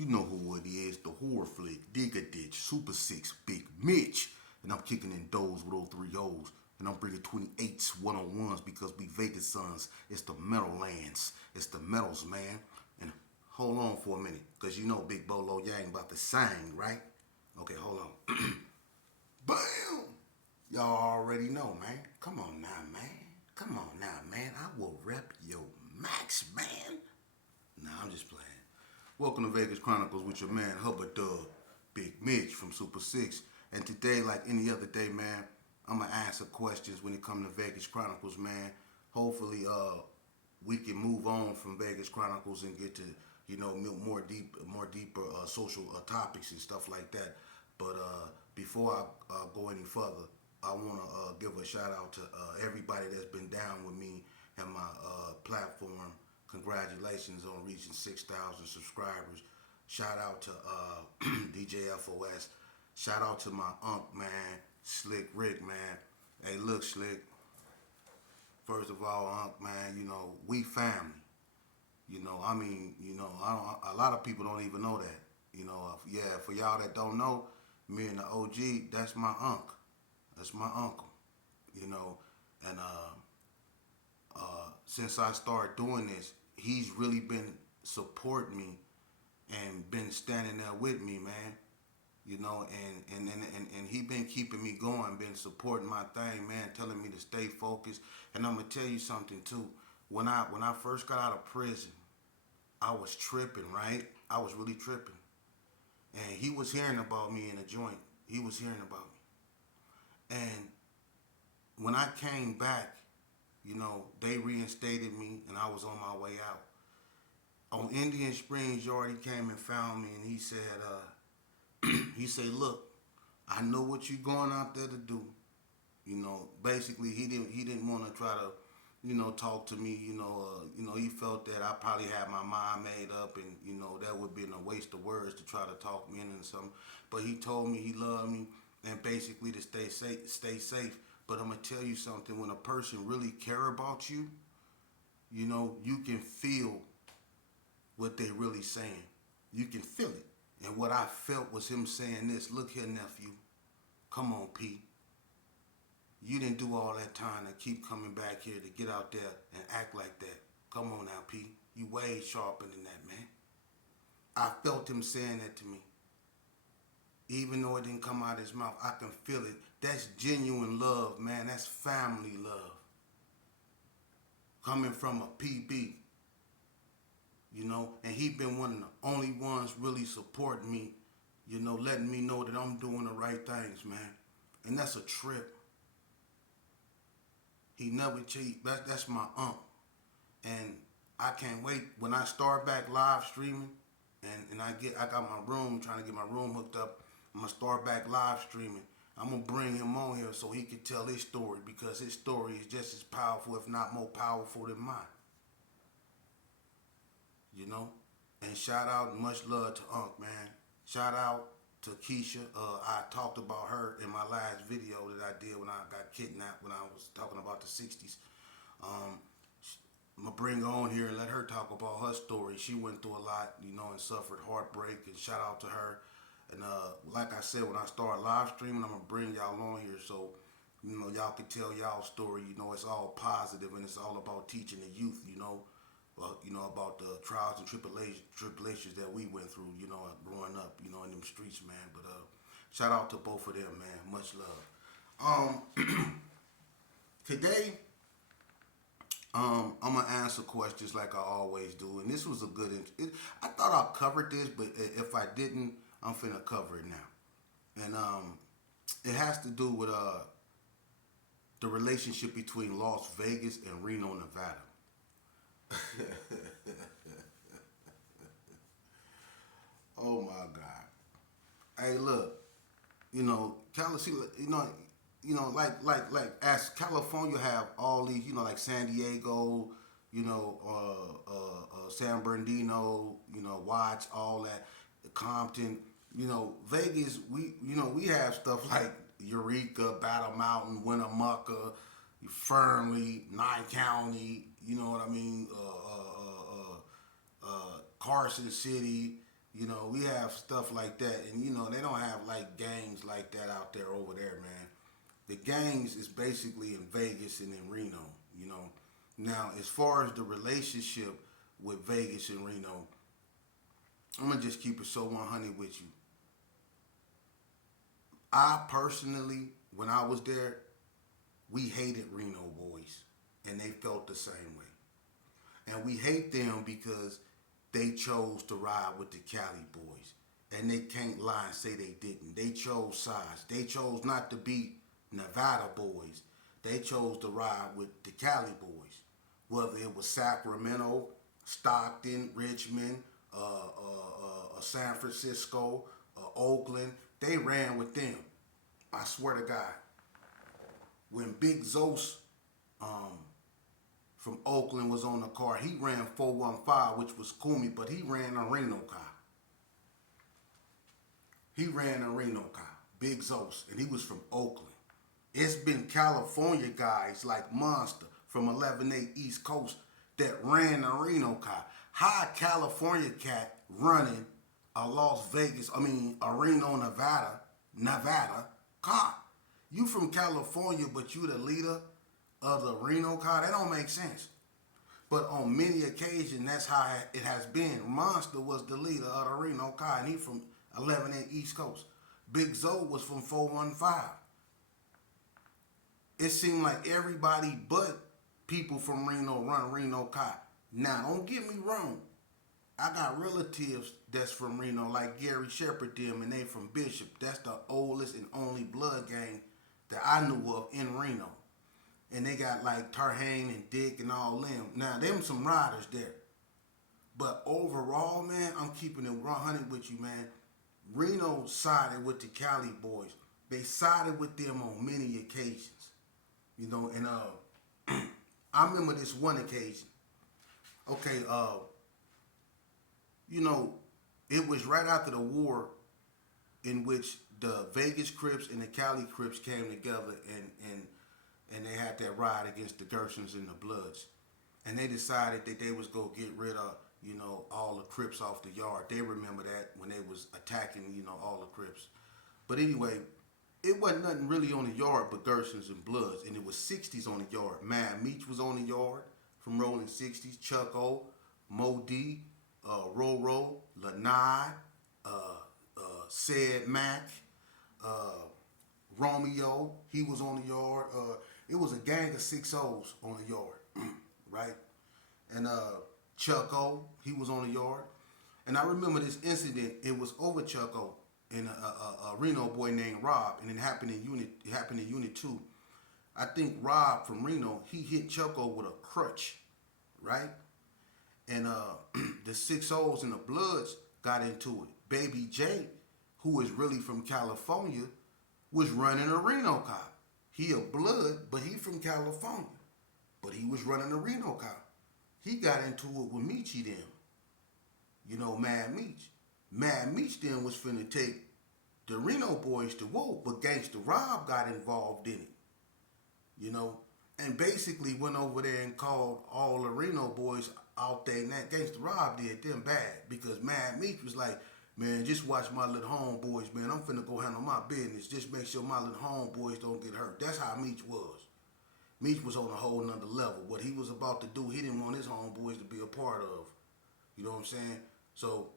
You know who it is, the horror flick, Digger Ditch, Super 6, Big Mitch. And I'm kicking in doors with those three O's. And I'm bringing 28s, one-on-ones because we Vegas sons. It's the Meadowlands. It's the Metals, man. And hold on for a minute, because you know Big Bolo Yang about to sing, right? Okay, hold on. Bam! Y'all already know, man. Come on now, man. Come on now, man. I will rep your max, man. Nah, I'm just playing. Welcome to Vegas Chronicles with your man Hubbard Dub, Big Mitch from Super 6. And today, like any other day, man, I'm going to answer questions when it comes to Vegas Chronicles, man. Hopefully, we can move on from Vegas Chronicles and get to, more deeper social topics and stuff like that. But before I go any further, I want to give a shout out to everybody that's been down with me and my platform. Congratulations on reaching 6,000 subscribers. Shout out to DJ FOS. Shout out to my unc, man, Slick Rick, man. Hey, look, Slick. First of all, unc, man, we family. A lot of people don't even know that. For y'all that don't know, me and the OG, that's my unc. That's my uncle. And since I started doing this, he's really been supporting me and been standing there with me, man. And he been keeping me going, been supporting my thing, man, telling me to stay focused. And I'm gonna tell you something too. When I first got out of prison, I was tripping, right? I was really tripping. And he was hearing about me in a joint. He was hearing about me. And when I came back, they reinstated me and I was on my way out. On Indian Springs Yard, he came and found me and he said, look, I know what you're going out there to do. Basically he didn't want to try to, talk to me, he felt that I probably had my mind made up and, that would be a waste of words to try to talk me into something. But he told me he loved me and basically to stay safe. But I'm going to tell you something, when a person really care about you, you can feel what they really saying. You can feel it. And what I felt was him saying this, look here, nephew, come on, P. You didn't do all that time to keep coming back here to get out there and act like that. Come on now, P. You way sharper than that, man. I felt him saying that to me. Even though it didn't come out of his mouth, I can feel it. That's genuine love, man. That's family love. Coming from a PB. And he been one of the only ones really supporting me, letting me know that I'm doing the right things, man. And that's a trip. He never cheat. That's my uncle. And I can't wait when I start back live streaming and I got my room, trying to get my room hooked up. I'm gonna start back live streaming. I'm gonna bring him on here so he can tell his story, because his story is just as powerful, if not more powerful than mine. And shout out and much love to Unc, man. Shout out to Keisha. I talked about her in my last video that I did when I got kidnapped, when I was talking about the 60s. I'm going to bring her on here and let her talk about her story. She went through a lot, and suffered heartbreak, and shout out to her. And like I said, when I start live streaming, I'm going to bring y'all on here so, y'all can tell y'all story. It's all positive and it's all about teaching the youth, about the trials and tribulations that we went through, growing up, in them streets, man. But shout out to both of them, man. Much love. Today, I'm gonna answer questions like I always do, and this was a good. I thought I covered this, but if I didn't, I'm finna cover it now. And it has to do with the relationship between Las Vegas and Reno, Nevada. Oh my God! Hey, look, like as California have all these, like San Diego, San Bernardino, Watts, all that, Compton, Vegas. We have stuff like Eureka, Battle Mountain, Winnemucca, Fernley, Nye County. You know what I mean? Carson City, You know, we have stuff like that, and you know they don't have like gangs like that out there over there, man. The gangs is basically in Vegas and in Reno. You know, now as far as the relationship with Vegas and Reno, I'm gonna just keep it so 100 with you. I personally, when I was there, we hated Reno boys, and they felt the same way. And we hate them because they chose to ride with the Cali boys. And they can't lie and say they didn't. They chose sides. They chose not to be Nevada boys. They chose to ride with the Cali boys. Whether it was Sacramento, Stockton, Richmond, San Francisco, Oakland, they ran with them. I swear to God. When Big Zos from Oakland was on the car, he ran 415, which was Kumi, but he ran a Reno car. He ran a Reno car, Big Zos, and he was from Oakland. It's been California guys like Monster from 11-8 East Coast that ran a Reno car. How a California cat running a a Reno, Nevada car? You from California, but you the leader of the Reno car? That don't make sense. But on many occasions, that's how it has been. Monster was the leader of the Reno car, and he from 11-8 East Coast. Big Zoe was from 415. It seemed like everybody but people from Reno run Reno car. Now, don't get me wrong. I got relatives that's from Reno, like Gary Shepherd them, and they from Bishop. That's the oldest and only blood gang that I knew of in Reno. And they got like Tarhane and Dick and all them. Now, them some riders there. But overall, man, I'm keeping it 100 with you, man. Reno sided with the Cali boys. They sided with them on many occasions. You know, and I remember this one occasion. Okay, you know, it was right after the war in which the Vegas Crips and the Cali Crips came together and they had that ride against the Gersons and the Bloods. And they decided that they was going to get rid of, you know, all the Crips off the yard. They remember that when they was attacking, you know, all the Crips. But anyway, it wasn't nothing really on the yard but Gersons and Bloods. And it was 60s on the yard. Mad Meech was on the yard from Rolling 60s. Chuck O, Mo D, Roro, Lanai, Said Mac, Romeo, he was on the yard. It was a gang of 6 O's on the yard, right? And Chuck O, he was on the yard. And I remember this incident. It was over Chuck O and a Reno boy named Rob, and it happened in Unit 2. I think Rob from Reno, he hit Chuck O with a crutch, right? And the 6 O's and the Bloods got into it. Baby J, who is really from California, was running a Reno car. He a Blood, but he from California. But he was running a Reno car. He got into it with Meechy then. You know, Mad Meech. Mad Meech then was finna take the Reno boys to war, but Gangsta Rob got involved in it. You know, and basically went over there and called all the Reno boys out there, and that Gangsta Rob did them bad because Mad Meech was like, man, just watch my little homeboys, man. I'm finna go handle my business. Just make sure my little homeboys don't get hurt. That's how Meech was. Meech was on a whole nother level. What he was about to do, he didn't want his homeboys to be a part of. You know what I'm saying? So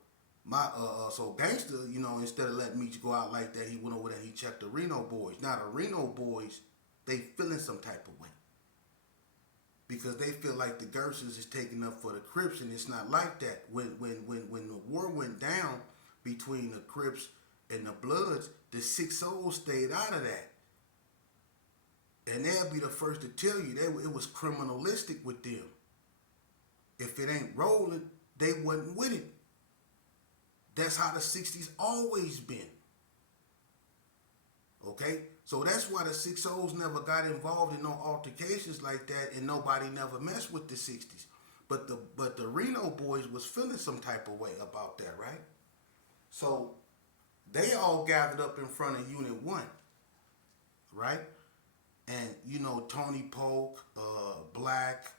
so Gangsta, you know, instead of letting Meech go out like that, he went over there, he checked the Reno boys. Now the Reno boys, they feeling some type of way. Because they feel like the Gersons is taking up for the Crips, and it's not like that. When the war went down between the Crips and the Bloods, the 6 O's stayed out of that. And they'll be the first to tell you it was criminalistic with them. If it ain't rolling, they wasn't with it. That's how the 60s always been. Okay? So that's why the 6 O's never got involved in no altercations like that, and nobody never messed with the 60s. But the Reno boys was feeling some type of way about that, right? So they all gathered up in front of Unit 1, right? And, you know, Tony Polk, Black,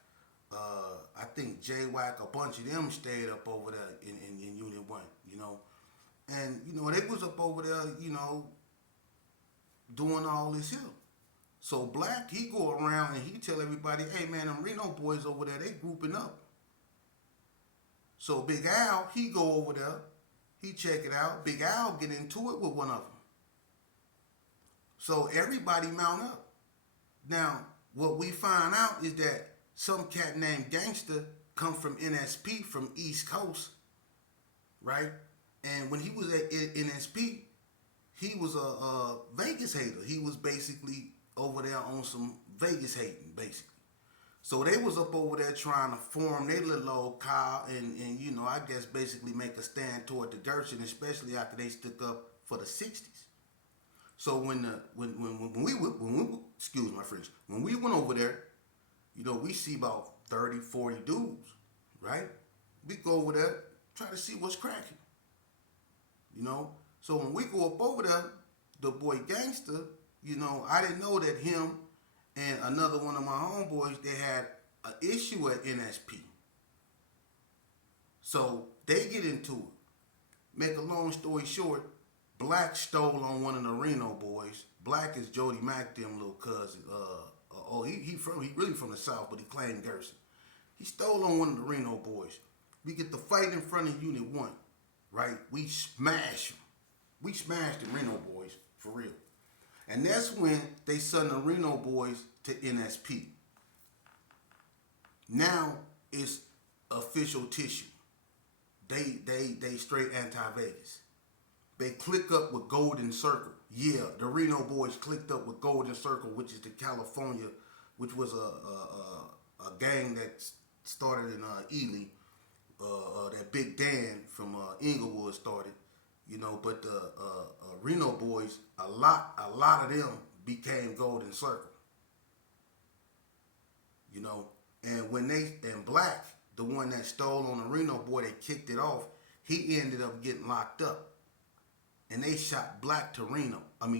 I think J-Wack, a bunch of them stayed up over there in Unit 1, you know. And, they was up over there, doing all this here. So Black, he go around and he tell everybody, hey man, them Reno boys over there, they grouping up. So Big Al, he go over there, he check it out. Big Al get into it with one of them. So everybody mount up. Now, what we find out is that some cat named Gangster come from NSP from East Coast, right? And when he was at NSP, he was a Vegas hater. He was basically over there on some Vegas hating, basically. So they was up over there trying to form their little old cow and I guess basically make a stand toward the Gershon, especially after they stuck up for the 60s. So when we excuse my French, when we went over there, we see about 30, 40 dudes, right? We go over there, try to see what's cracking. So when we go up over there, the boy Gangster, I didn't know that him and another one of my homeboys, they had an issue at NSP. So they get into it. Make a long story short, Black stole on one of the Reno boys. Black is Jody Mack, them little cousin. He really from the South, but he claimed Gerson. He stole on one of the Reno boys. We get the fight in front of Unit 1, right? We smash him. We smashed the Reno boys, for real. And that's when they sent the Reno boys to NSP. Now it's official tissue. They straight anti-Vegas. They click up with Golden Circle. Yeah, the Reno boys clicked up with Golden Circle, which is the California, which was a gang that started in Ely. That Big Dan from Inglewood started. But the Reno boys, a lot of them became Golden Circle. And when and Black, the one that stole on the Reno boy that kicked it off, he ended up getting locked up. And they shot Black to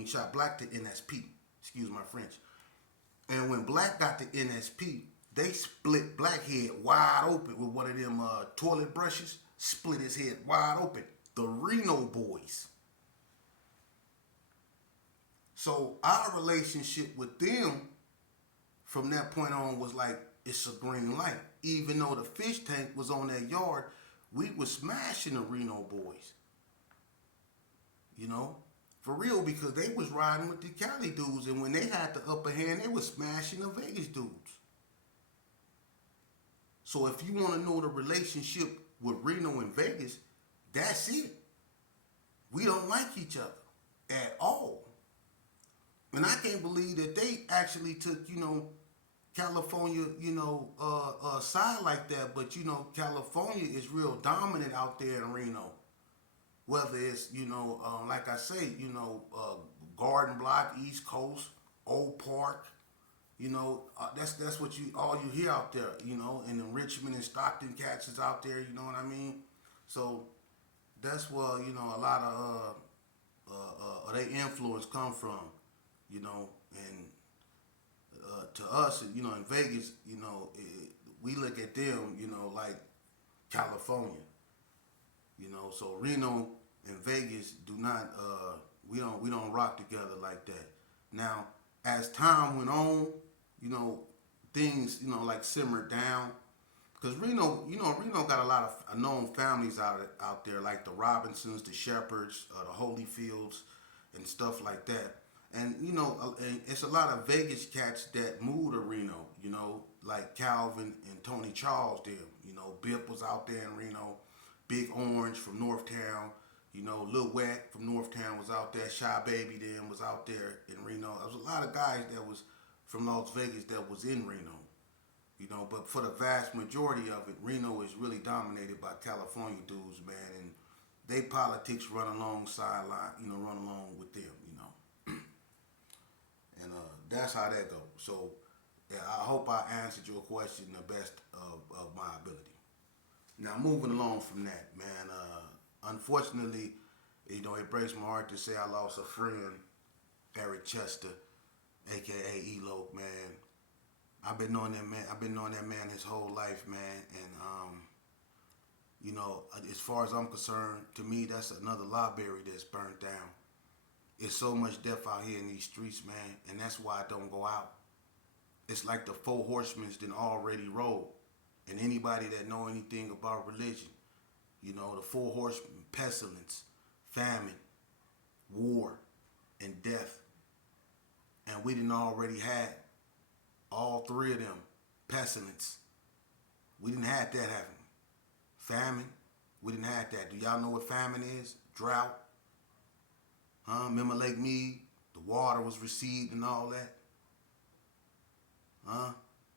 shot Black to NSP. Excuse my French. And when Black got to NSP, they split Black head wide open with one of them toilet brushes. Split his head wide open. The Reno boys. So our relationship with them from that point on was like, it's a green light. Even though the fish tank was on that yard, we was smashing the Reno boys. For real, because they was riding with the Cali dudes, and when they had the upper hand, they was smashing the Vegas dudes. So if you want to know the relationship with Reno and Vegas, that's it. We don't like each other at all. And I can't believe that they actually took, California, side like that. But, California is real dominant out there in Reno. Whether it's, like I say, Garden Block, East Coast, Old Park, that's what all you hear out there, and the Richmond and Stockton cats is out there, you know what I mean? So that's where, a lot of their influence come from, and to us, in Vegas, we look at them, like California. So Reno and Vegas do not, we don't rock together like that. Now, as time went on, things, like simmered down. Because Reno got a lot of known families out there, like the Robinsons, the Shepherds, the Holyfields, and stuff like that. And, it's a lot of Vegas cats that moved to Reno, like Calvin and Tony Charles them. Bip was out there in Reno. Big Orange from Northtown, Lil Wet from Northtown was out there. Shy Baby then was out there in Reno. There was a lot of guys that was from Las Vegas that was in Reno, But for the vast majority of it, Reno is really dominated by California dudes, man, and they politics run along with them, and that's how that goes. So yeah, I hope I answered your question the best of my ability. Now, moving along from that, man, unfortunately, it breaks my heart to say I lost a friend, Eric Chester, a.k.a. Elo, man. I've been knowing that man his whole life, man, and, You know, as far as I'm concerned, to me, that's another library that's burnt down. It's so much death out here in these streets, man, and that's why I don't go out. It's like the four horsemen done already rolled. And anybody that know anything about religion, you know, the four horsemen, pestilence, famine, war, and death. And we didn't already had all three of them. Pestilence. We didn't have that happen. Famine. We didn't have that. Do y'all know what famine is? Drought. Remember Lake Mead? The water was received and all that.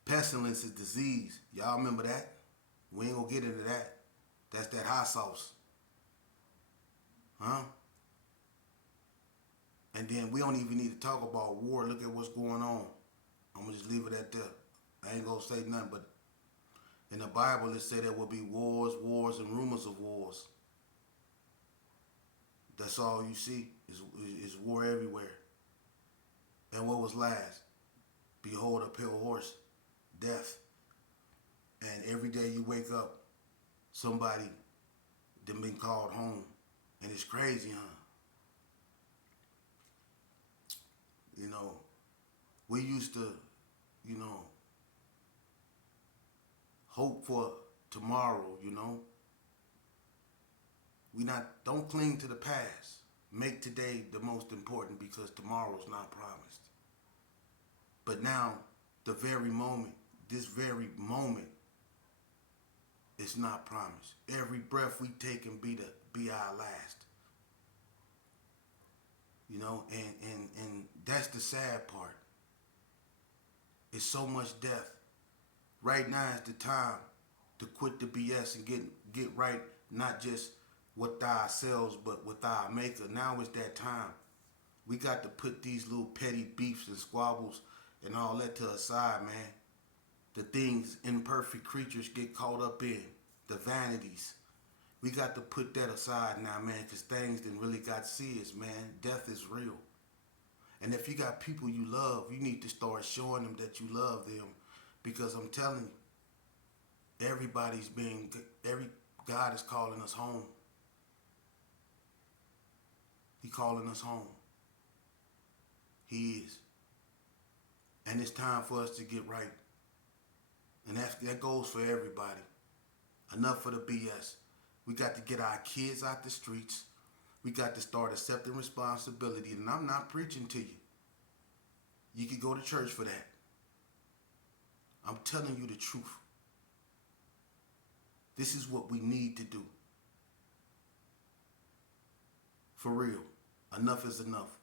Pestilence is disease. Y'all remember that? We ain't gonna get into that. That's that hot sauce. And then we don't even need to talk about war. Look at what's going on. I'm gonna just leave it at that. I ain't gonna say nothing, but in the Bible it said there will be wars, and rumors of wars. That's all you see is war everywhere. And what was last? Behold a pale horse, death. And every day you wake up, somebody done been called home. And it's crazy, huh? You know, we used to, you know, hope for tomorrow, you know. Don't cling to the past. Make today the most important because tomorrow's not promised. But now, this very moment, it's not promised. Every breath we take can be our last. You know, and that's the sad part. It's so much death. Right now is the time to quit the BS and get right, not just with ourselves, but with our maker. Now is that time. We got to put these little petty beefs and squabbles and all that to the side, man. The things imperfect creatures get caught up in, the vanities. We got to put that aside now, man, because things done really got serious, man. Death is real. And if you got people you love, you need to start showing them that you love them. Because I'm telling you, God is calling us home. He calling us home. He is. And it's time for us to get right. And that goes for everybody. Enough for the BS. We got to get our kids out the streets. We got to start accepting responsibility. And I'm not preaching to you. You can go to church for that. I'm telling you the truth. This is what we need to do. For real. Enough is enough.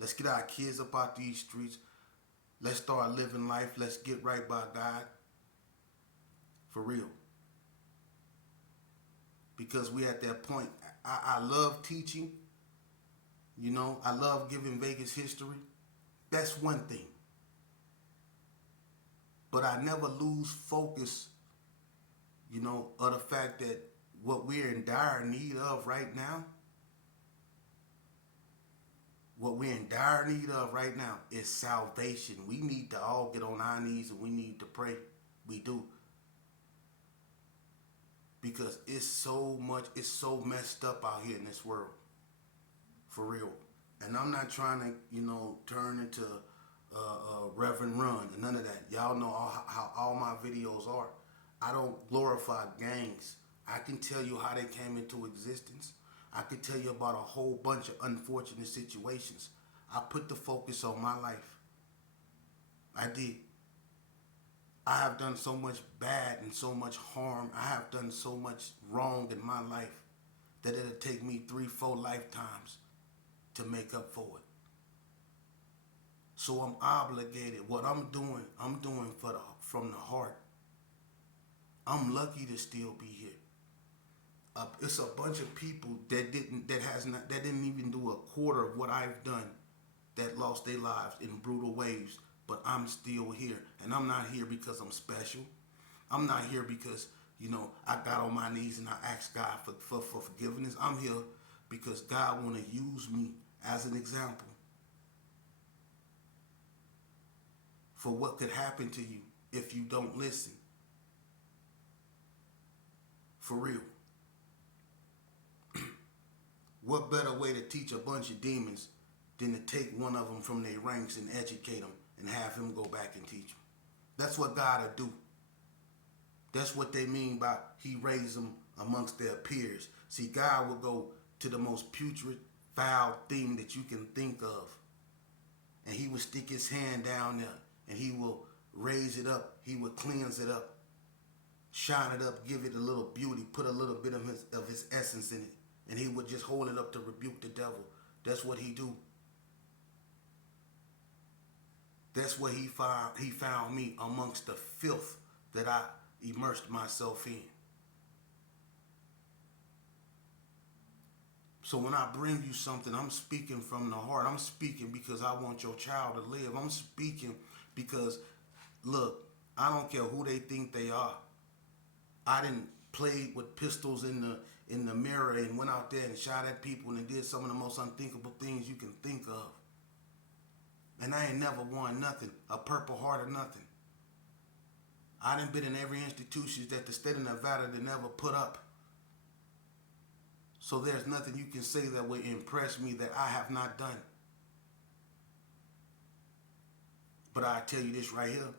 Let's get our kids up out these streets. Let's start living life. Let's get right by God. For real. Because we at that point. I love teaching. You know, I love giving Vegas history. That's one thing. But I never lose focus, you know, of the fact that what we're in dire need of right now, is salvation. We need to all get on our knees and we need to pray. We do. Because it's so messed up out here in this world. For real. And I'm not trying to, you know, turn into Reverend Run and none of that. Y'all know how all my videos are. I don't glorify gangs. I can tell you how they came into existence. I can tell you about a whole bunch of unfortunate situations. I put the focus on my life. I did. I have done so much bad and so much harm. I have done so much wrong in my life that it'll take me 3-4 lifetimes to make up for it. So I'm obligated. What I'm doing from the heart. I'm lucky to still be here. It's a bunch of people that didn't even do a quarter of what I've done, that lost their lives in brutal ways. But I'm still here, and I'm not here because I'm special. I'm not here because, you know, I got on my knees and I asked God for forgiveness. I'm here because God want to use me as an example for what could happen to you if you don't listen. For real. What better way to teach a bunch of demons than to take one of them from their ranks and educate them and have him go back and teach them? That's what God will do. That's what they mean by he raised them amongst their peers. See, God will go to the most putrid, foul thing that you can think of. And he will stick his hand down there and he will raise it up. He will cleanse it up, shine it up, give it a little beauty, put a little bit of his essence in it. And he would just hold it up to rebuke the devil. That's what he do. That's what he found me amongst the filth that I immersed myself in. So when I bring you something, I'm speaking from the heart. I'm speaking because I want your child to live. I'm speaking because, look, I don't care who they think they are. I didn't play with pistols in the mirror and went out there and shot at people and did some of the most unthinkable things you can think of. And I ain't never won nothing, a Purple Heart or nothing. I done been in every institution that the state of Nevada did never put up. So there's nothing you can say that would impress me that I have not done. But I tell you this right here.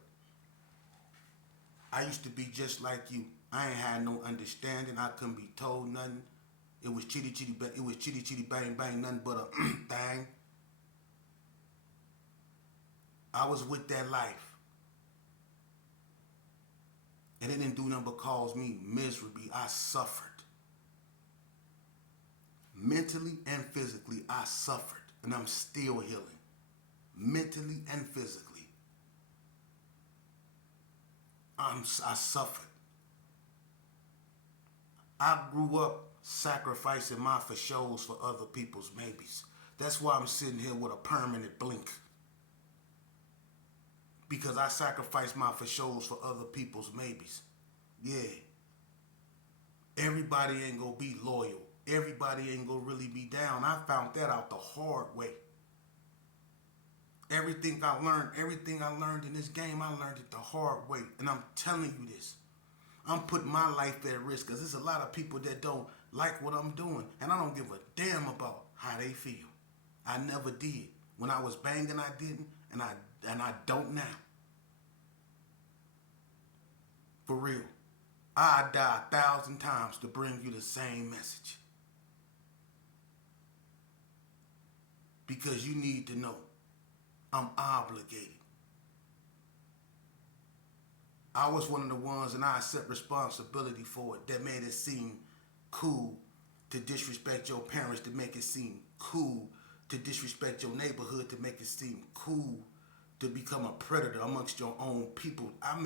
I used to be just like you. I ain't had no understanding. I couldn't be told nothing. It was chitty chitty bang bang, nothing but a thing. I was with that life. And it didn't do nothing but cause me miserably. I suffered. Mentally and physically, I suffered. And I'm still healing. Mentally and physically. I suffered. I grew up sacrificing my for shows for other people's maybes. That's why I'm sitting here with a permanent blink. Because I sacrificed my for shows for other people's maybes. Yeah. Everybody ain't gonna be loyal. Everybody ain't gonna really be down. I found that out the hard way. Everything I learned in this game, I learned it the hard way. And I'm telling you this. I'm putting my life at risk because there's a lot of people that don't like what I'm doing. And I don't give a damn about how they feel. I never did. When I was banging, I didn't. And I don't now. For real. I'd die 1,000 times to bring you the same message. Because you need to know I'm obligated. I was one of the ones, and I accept responsibility for it, that made it seem cool to disrespect your parents, to make it seem cool to disrespect your neighborhood, to make it seem cool to become a predator amongst your own people. I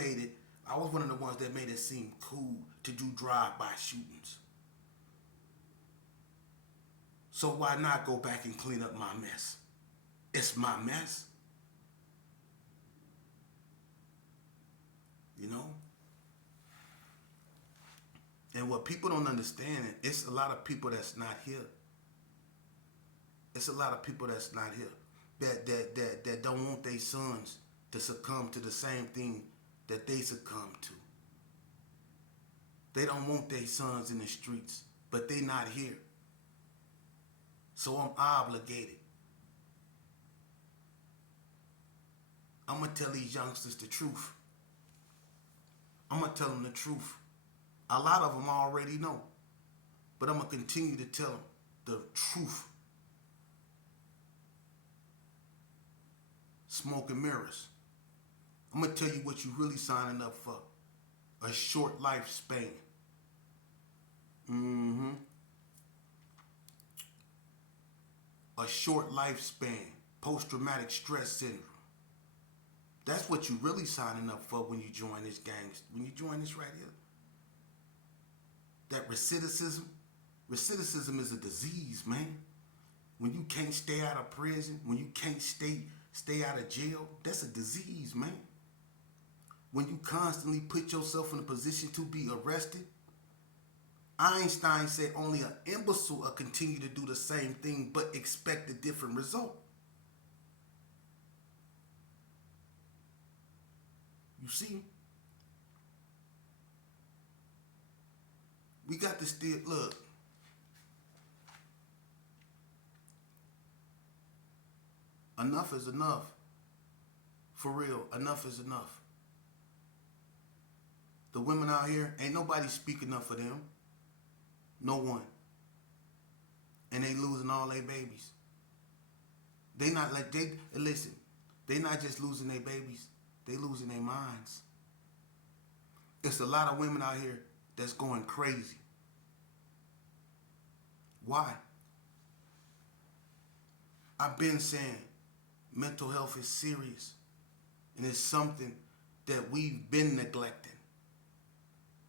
was one of the ones that made it seem cool to do drive-by shootings. So why not go back and clean up my mess? It's my mess. You know? And what people don't understand, it's a lot of people that's not here. It's a lot of people that's not here. That don't want their sons to succumb to the same thing that they succumb to. They don't want their sons in the streets, but they not here. So I'm obligated. I'm going to tell these youngsters the truth. I'm going to tell them the truth. A lot of them already know. But I'm going to continue to tell them the truth. Smoke and mirrors. I'm going to tell you what you're really signing up for. A short lifespan. A short lifespan. Post-traumatic stress syndrome. That's what you're really signing up for when you join this gang. When you join this right here. That recidivism. Recidivism is a disease, man. When you can't stay out of prison, when you can't stay out of jail, that's a disease, man. When you constantly put yourself in a position to be arrested, Einstein said only an imbecile will continue to do the same thing but expect a different result. You see? We got to still, look. Enough is enough. For real, enough is enough. The women out here, ain't nobody speaking up for them. No one. And they losing all their babies. They not like, listen, they not just losing their babies, they losing their minds. It's a lot of women out here that's going crazy. Why? I've been saying mental health is serious, and it's something that we've been neglecting.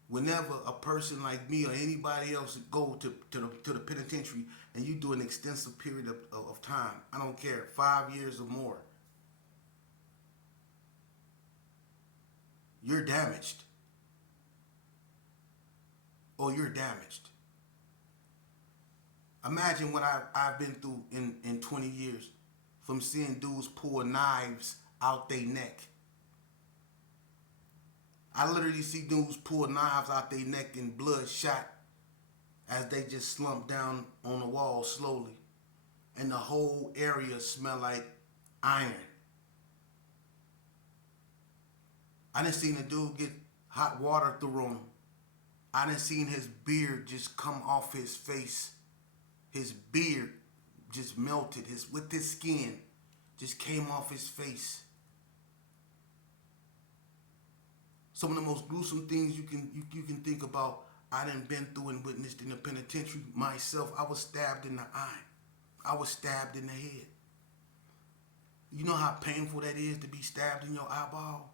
Whenever a person like me or anybody else go to the penitentiary and you do an extensive period of time, I don't care, 5 years or more, you're damaged. Or you're damaged. Imagine what I've been through in 20 years, from seeing dudes pull knives out their neck. I literally see dudes pull knives out their neck and blood shot as they just slump down on the wall slowly. And the whole area smell like iron. I done seen a dude get hot water through him. I done seen his beard just come off his face. His beard just melted. With his skin just came off his face. Some of the most gruesome things you can think about, I done been through and witnessed in the penitentiary. Myself, I was stabbed in the eye. I was stabbed in the head. You know how painful that is to be stabbed in your eyeball?